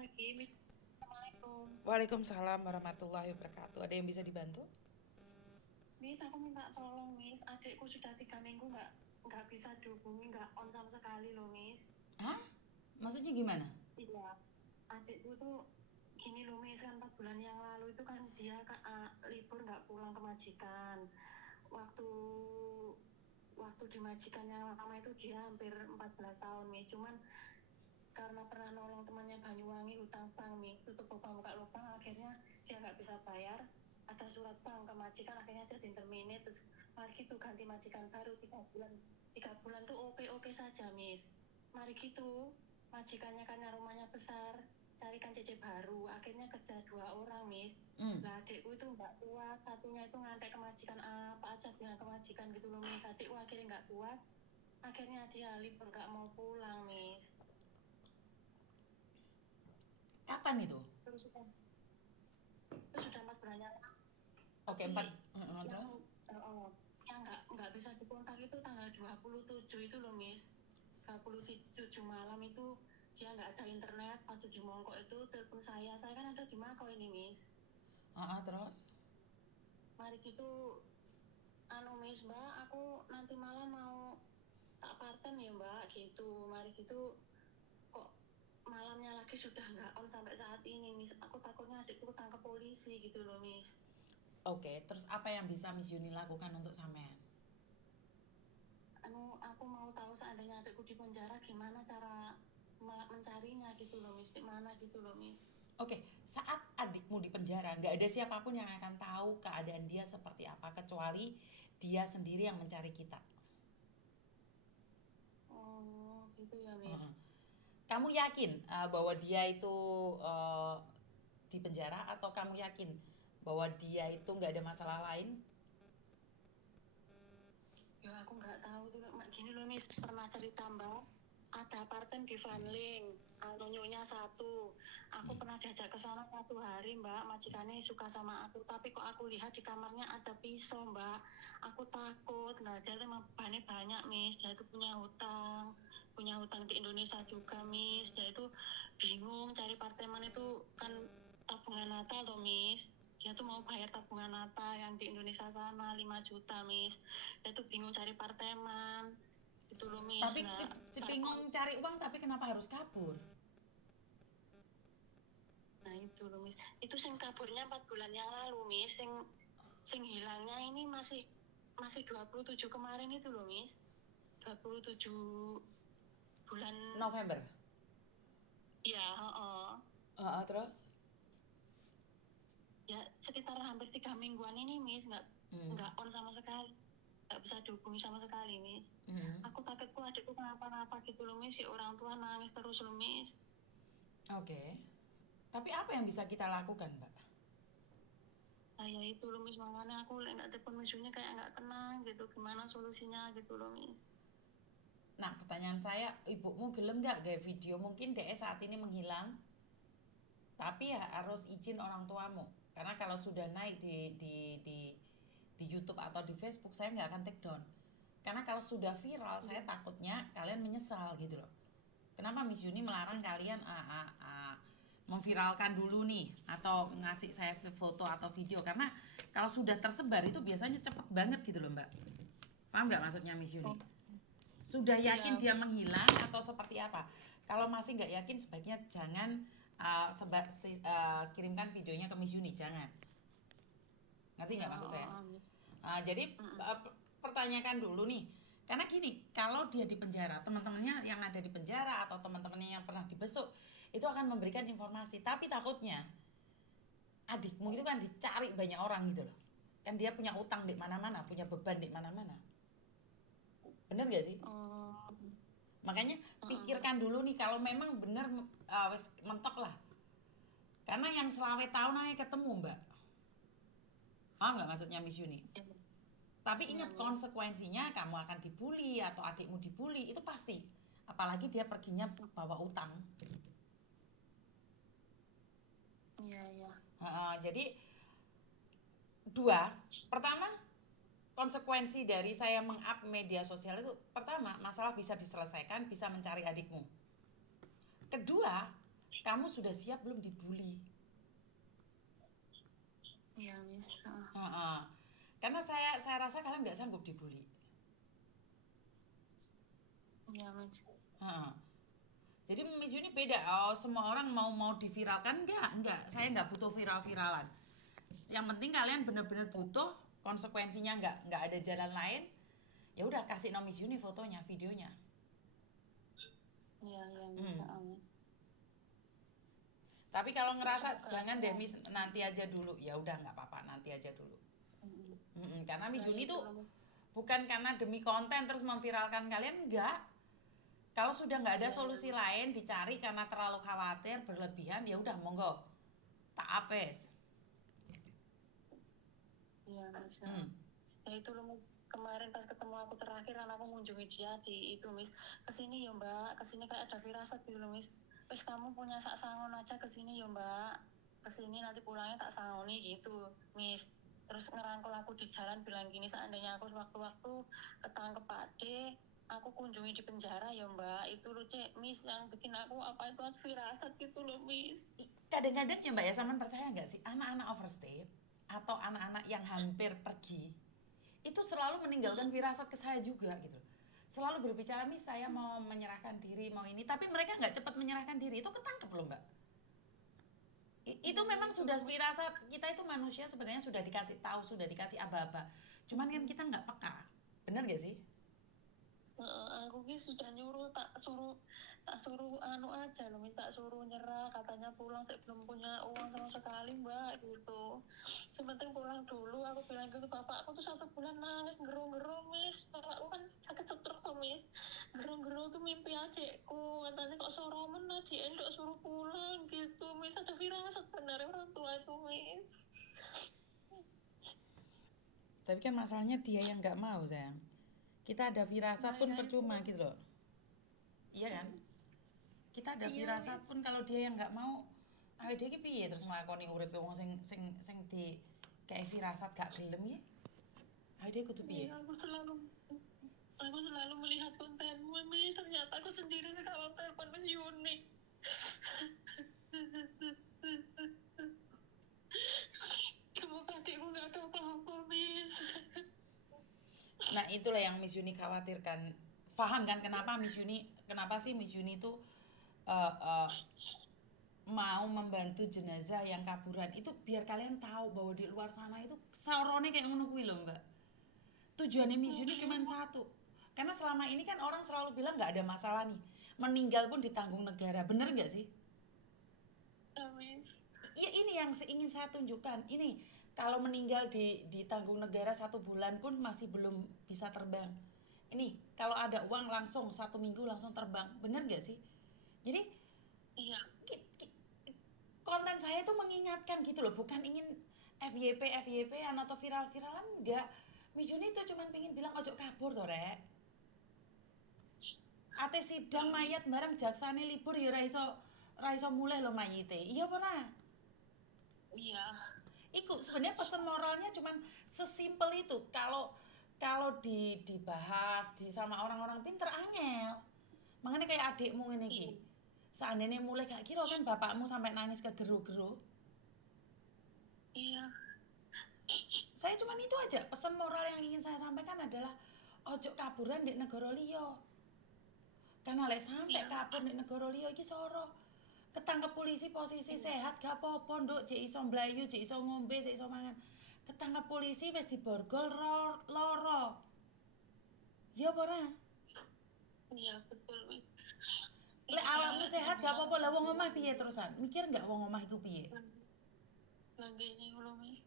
pagi, Miss. Assalamualaikum. Waalaikumsalam warahmatullahi wabarakatuh. Ada yang bisa dibantu? Miss, aku minta tolong, Miss. Adikku sudah 3 minggu nggak bisa dihubungi, nggak on sama sekali loh, Miss. Hah? Maksudnya gimana? Iya, adikku tuh gini loh, Miss. Kan 4 bulan yang lalu itu kan dia libur nggak pulang ke majikan. Waktu waktu di majikan yang lama itu dia hampir 14 tahun, Miss. Cuman karena pernah nolong temannya Banyuwangi hutang bank, Miss, tutup lubang buka lubang, akhirnya dia nggak bisa bayar, ada surat bank ke majikan, akhirnya dia terminate, terus mari gitu ganti majikan baru 3 bulan tuh oke oke saja, Miss. Mari gitu majikannya karena rumahnya besar, carikan cece baru, akhirnya kerja 2 orang, Miss. Lah adikku itu nggak kuat, satunya itu ngantek ke majikan, apa aja bilang ke majikan gitu loh, Miss. Adikku akhirnya nggak kuat, akhirnya dia libur nggak mau pulang, Miss. Kapan itu? Terus itu sudah 4 bulan yang lalu, Oke, tapi empat. yang Terus? yang nggak bisa dikontak itu tanggal 27 itu loh, Miss. 27 malam itu dia nggak ada internet, pas di Mongkok itu telepon saya kan ada di Mako ini, Miss. Terus? Mari gitu, Miss, Mbak, aku nanti malam mau tak parten ya, Mbak, gitu. Mari gitu, kok malamnya lagi sudah nggak on sampai saat ini, Miss. Aku takutnya adikku tangkap polisi gitu loh, Miss. Oke, terus apa yang bisa Miss Yuni lakukan untuk sampean? Aku mau tahu seandainya adikku di penjara gimana cara mencarinya gitu loh, Miss. Di mana gitu loh, Miss. Oke, saat adikmu di penjara, nggak ada siapapun yang akan tahu keadaan dia seperti apa, kecuali dia sendiri yang mencari kita. Oh, gitu ya, Miss. Heeh. Kamu yakin bahwa dia itu uh, di penjara, atau kamu yakin bahwa dia itu nggak ada masalah lain? Ya aku nggak tahu tuh, gini loh, Miss. Pernah cerita Mbak, ada parten di Vanling, nyonya satu. Aku pernah diajak ke sana 1 hari, Mbak. Majikannya suka sama aku, tapi kok aku lihat di kamarnya ada pisau, Mbak. Aku takut. Nah, dia tuh emang bebannya banyak, Miss. Dia itu punya hutang di Indonesia juga, Miss. Dia itu bingung cari partemen itu kan tabungan Natal tuh, Miss. Dia tuh mau bayar tabungan Natal yang di Indonesia sana 5 juta, Miss. Dia tuh bingung cari partemen itu loh, Miss. Tapi Nah, si bingung cari uang, tapi kenapa harus kabur? nah itu loh, Miss. Itu sing kaburnya 4 bulan yang lalu, Miss. Sing hilangnya ini masih masih 27 kemarin itu loh, Miss. 27 bulan. November. Ya, Terus? ya sekitar hampir 3 mingguan ini, Miss. Nggak on sama sekali, nggak bisa dihubungi sama sekali, Miss. Aku takutku adikku kenapa-napa gitu loh, Miss. Si orang tua nangis terus loh, Miss. Oke. Tapi apa yang bisa kita lakukan, Mbak? Nah ya itu loh, Miss, makanya aku nggak telepon Miss kayak nggak tenang gitu, gimana solusinya gitu loh, Miss. Nah, pertanyaan saya, ibumu gelem nggak gaya video? Mungkin DE saat ini menghilang, tapi ya harus izin orang tuamu. Karena kalau sudah naik di YouTube atau di Facebook, saya nggak akan take down. Karena kalau sudah viral, saya takutnya kalian menyesal gitu loh. Kenapa Miss Yuni melarang kalian memviralkan dulu nih, atau ngasih saya foto atau video? Karena kalau sudah tersebar itu biasanya cepet banget gitu loh, Mbak. Paham nggak maksudnya Miss Yuni? Oh Sudah yakin iya. dia menghilang atau seperti apa? Kalau masih nggak yakin, sebaiknya jangan kirimkan videonya ke Miss Yuni, jangan. Ngerti Ya, nggak maksud saya? Miss. Jadi pertanyakan dulu nih, karena gini, kalau dia di penjara, teman-temannya yang ada di penjara atau teman-temannya yang pernah dibesuk itu akan memberikan informasi. Tapi takutnya adikmu itu kan dicari banyak orang gitu loh, kan dia punya utang di mana-mana, punya beban di mana-mana. Bener gak sih? Oh, Makanya pikirkan dulu nih, kalau memang bener mentok lah. Karena yang selawe tahun aja ketemu, Mbak. Paham nggak maksudnya Miss Yuni? iya, Tapi iya, ingat Miss. konsekuensinya, kamu akan dibully atau adikmu dibully, itu pasti. Apalagi dia perginya bawa utang. Iya, iya. Jadi dua, pertama, konsekuensi dari saya meng-up media sosial itu, pertama, masalah bisa diselesaikan, bisa mencari adikmu. Kedua, kamu sudah siap belum dibully? Iya, Miss. Ha-ha. Karena saya rasa kalian nggak sanggup dibully. Iya, Miss. Ha-ha. Jadi Miss Yuni beda. Oh, semua orang mau diviralkan enggak. Saya nggak butuh viral-viralan. Yang penting kalian benar-benar butuh konsekuensinya nggak ada jalan lain. Ya udah kasih nom Miss Yuni fotonya, videonya. Iya, Miss. Miss. Tapi kalau ngerasa jangan deh Miss nanti aja dulu. Ya udah nggak apa-apa, nanti aja dulu. Karena Miss Yuni tuh bukan karena demi konten terus memviralkan kalian, enggak. Kalau sudah nggak ada solusi lain dicari karena terlalu khawatir berlebihan, ya udah monggo tak apes. Iya, Miss. Ya itu loh, kemarin pas ketemu aku terakhir kan aku mengunjungi dia di itu, Miss. Kesini ya Mbak, kesini kayak ada firasat gitu loh, Miss. Terus kamu punya sak sangon aja kesini ya Mbak, kesini nanti pulangnya tak sangoni gitu, Miss. Terus ngerangkul aku di jalan bilang gini, seandainya aku sewaktu-waktu ketangkep Pak D, aku kunjungi di penjara ya Mbak. Itu loh Cek, Miss, yang bikin aku apa itu firasat gitu loh, Miss. Kadang-kadang ya Mbak ya, Saman percaya nggak sih anak-anak overstay atau anak-anak yang hampir pergi itu selalu meninggalkan firasat ke saya juga gitu. Selalu berbicara, Miss saya mau menyerahkan diri, mau ini, tapi mereka nggak cepat menyerahkan diri, itu ketangkep loh Mbak. Itu memang sudah firasat, kita itu manusia sebenarnya sudah dikasih tahu, sudah dikasih aba-aba, cuman kan kita nggak peka, bener gak sih? Aku ki sudah nyuruh tak suruh anu aja loh, Miss, tak suruh nyerah, katanya pulang saya belum punya uang sama sekali Mbak gitu. Sementing pulang dulu, aku bilang gitu. Bapak aku tuh 1 bulan nangis gerung-gerung, Miss. Bapakku kan sakit stroke tuh, Miss. Gerung-gerung tuh mimpi adikku, katanya kok soromen adik endok suruh pulang gitu, Miss. Ada firasat benar orang tua itu, Miss. Tapi kan masalahnya dia yang nggak mau sayang. Kita ada firasat pun percuma gitu loh. Iya kan? Kita ada firasat pun kalau dia yang nggak mau, ayo dia ki piye terus nglakoni urip wong sing di kayak firasat gak gelem ya. Ayo dia kudu piye? Aku selalu melihat kontenmu, Miss. Ternyata aku sendiri kalau telepon Miss Yuni. Semoga adikku gak ada apa-apa, Miss. Nah itulah yang Miss Yuni khawatirkan. Paham kan kenapa sih Miss Yuni itu mau membantu jenazah yang kaburan itu biar kalian tahu bahwa di luar sana itu saurone kayak ngono kuwi lho Mbak. Tujuannya Miss Yuni cuma satu. Karena selama ini kan orang selalu bilang nggak ada masalah nih. Meninggal pun ditanggung negara. Bener nggak sih? Ya ini yang ingin saya tunjukkan. Ini kalau meninggal ditanggung negara 1 bulan pun masih belum bisa terbang. Ini kalau ada uang langsung 1 minggu langsung terbang. Bener nggak sih? Jadi Iya. Konten saya itu mengingatkan gitu loh. Bukan ingin FYP atau viral-viralan. Enggak. Mijuni itu cuma pengen bilang ojo kabur toh rek. Ate sidang mayat bareng jaksane libur ya ra iso mulai lo mayite. Iya pernah. Iya. Iku sebenarnya pesan moralnya cuman sesimpel itu. Kalau dibahas sama orang-orang pinter angel. Makanya kayak adikmu ini ki. Seandainya mulai gak kira kan bapakmu sampai nangis ke geru-geru. Iya. Saya cuman itu aja pesan moral yang ingin saya sampaikan adalah ojo kaburan di negara liya. Karena lek sampai kabur di negara liya iki soro. Ketangkep polisi posisi sehat gak apa-apa nduk, jek iso mlayu, jek iso ngombe, jek iso mangan. Ketangkep polisi wis diborgol loro. Ya apa ora? Iya betul, Miss. Lek awakmu sehat gak apa-apa, lah wong omah piye terusan? Mikir gak wong omah iku piye? Langgengnya ngono, Miss.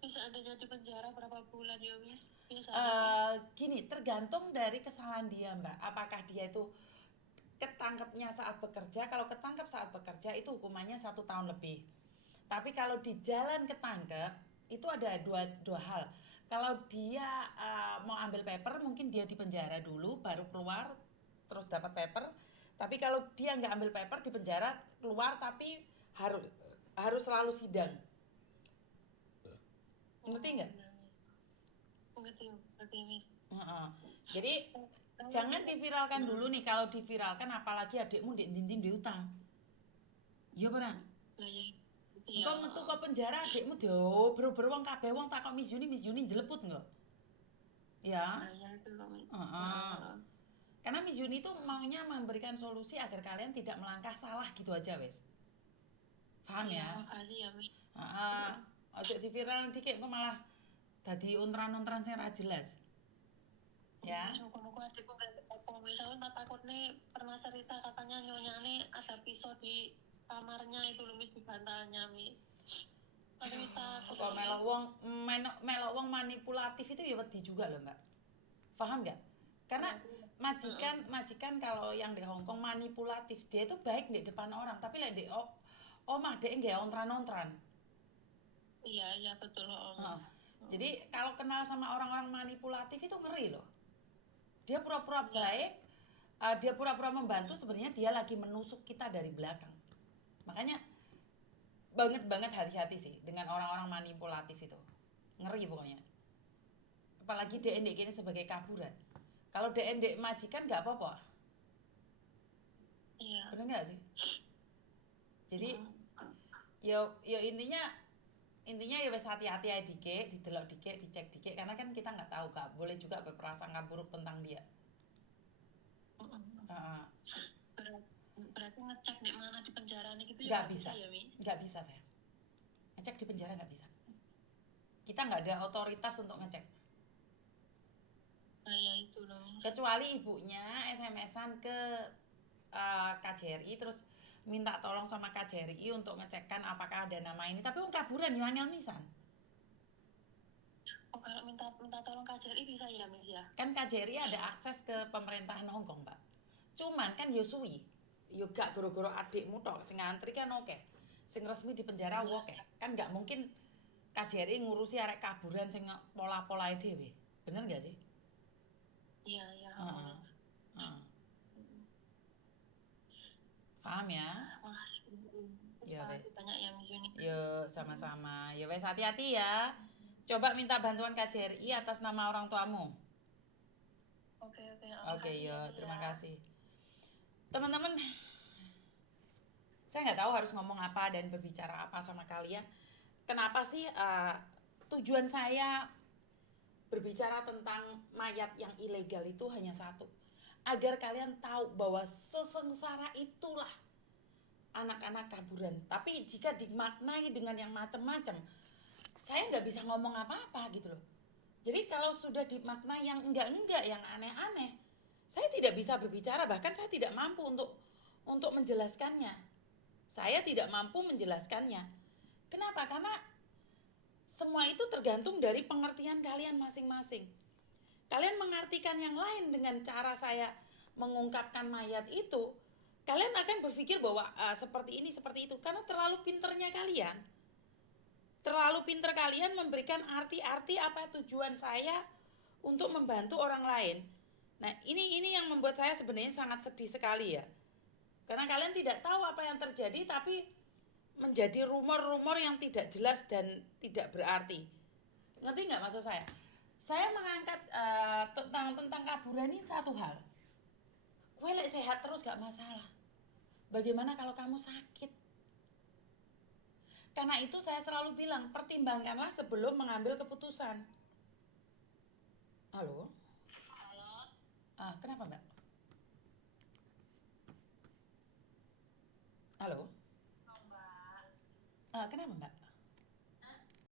Bisa ada jadi penjara berapa bulan ya, Miss? Gini, tergantung dari kesalahan dia, Mbak. Apakah dia itu ketangkepnya saat bekerja? Kalau ketangkep saat bekerja itu hukumannya 1 tahun lebih. Tapi kalau di jalan ketangkep itu ada dua hal. Kalau dia mau ambil paper, mungkin dia di penjara dulu, baru keluar, terus dapat paper. Tapi kalau dia nggak ambil paper di penjara, keluar tapi harus selalu sidang. Ngerti nggak? Ngerti, Miss. Jadi jangan diviralkan dulu nih. Kalau diviralkan apalagi adikmu di dinding diutang. Iya ora? Lah ya sih ya. Engko metu ke penjara adikmu diober-ober wong kabeh wong takok Miss Yuni jeleput engko. Ya. Nah ya itu loh Miss. Heeh. Karena Miss Yuni itu maunya memberikan solusi agar kalian tidak melangkah salah gitu aja wes. Paham Iya ya? makasih ya Miss. Heeh. Ojo di viral dikit kok malah dadi ontran-ontran sing ra jelas. Ya. Syukur-syukur adikku gak apa misalnya tak takut nih pernah cerita katanya nyonya nih ada pisau di kamarnya itu loh Miss di bantalnya Miss. Aduh takut Kok loh, melok Miss. wong melok wong manipulatif itu ya wedi juga loh, Mbak. Paham nggak? Karena majikan kalau yang di Hong Kong manipulatif, dia itu baik di depan orang, tapi lek di omah dia nggak ontran-ontran. Iya iya betul loh Miss. Jadi kalau kenal sama orang-orang manipulatif itu ngeri loh. Dia pura-pura baik, dia pura-pura membantu, sebenarnya dia lagi menusuk kita dari belakang. Makanya banget hati-hati sih dengan orang-orang manipulatif itu. Ngeri pokoknya. Apalagi DND ini sebagai kaburan. Kalau DND majikan nggak apa-apa. Iya. Bener nggak sih? Jadi yo intinya ya wes hati-hati aja dikit, didelok dikit, dicek dikit, karena kan kita nggak tahu, Kak. Boleh juga berprasangka buruk tentang dia. Berarti ngecek di mana di penjara nih gitu Nggak ya bisa ya Miss? Nggak bisa saya ngecek di penjara, nggak bisa. Kita nggak ada otoritas untuk ngecek. Nah ya itu loh Miss. Kecuali ibunya SMS-an ke KJRI terus minta tolong sama KJRI untuk ngecekkan apakah ada nama ini, tapi wong kaburan yo angel misan. Oh kalau minta tolong KJRI bisa ya Miss ya? Kan KJRI ada akses ke pemerintahan Hong Kong, Mbak. Cuman kan yo suwi, yo gak goro-goro adikmu tok sing ngantri kan oke, sing resmi di penjara oke. Kan nggak mungkin KJRI ngurusi arek kaburan sing pola-polae dhewe. Bener nggak sih? Iya iya. Paham ya? Makasih. Ya, Makasih banyak ya Miss Yuni. Yo sama-sama. Ya wes hati-hati ya. Coba minta bantuan KJRI atas nama orang tuamu. Oke, yo terima kasih. Teman-teman, saya nggak tahu harus ngomong apa dan berbicara apa sama kalian. Kenapa sih tujuan saya berbicara tentang mayat yang ilegal itu hanya satu, agar kalian tahu bahwa sesengsara itulah anak-anak kaburan. Tapi jika dimaknai dengan yang macam-macam, saya nggak bisa ngomong apa-apa gitu loh. Jadi kalau sudah dimaknai yang enggak, yang aneh-aneh, saya tidak bisa berbicara, bahkan saya tidak mampu untuk menjelaskannya. Saya tidak mampu menjelaskannya. Kenapa? Karena semua itu tergantung dari pengertian kalian masing-masing. Kalian mengartikan yang lain dengan cara saya mengungkapkan mayat itu, kalian akan berpikir bahwa seperti ini, seperti itu. Karena terlalu pinternya kalian. Terlalu pinter kalian memberikan arti-arti apa tujuan saya untuk membantu orang lain. Nah, ini yang membuat saya sebenarnya sangat sedih sekali ya. Karena kalian tidak tahu apa yang terjadi, tapi menjadi rumor-rumor yang tidak jelas dan tidak berarti. Ngerti nggak maksud saya? Saya mengangkat tentang kaburan ini satu hal. Kowe lek sehat terus gak masalah. Bagaimana kalau kamu sakit? Karena itu saya selalu bilang, pertimbangkanlah sebelum mengambil keputusan. Halo? Kenapa Mbak? Halo? Kenapa Mbak?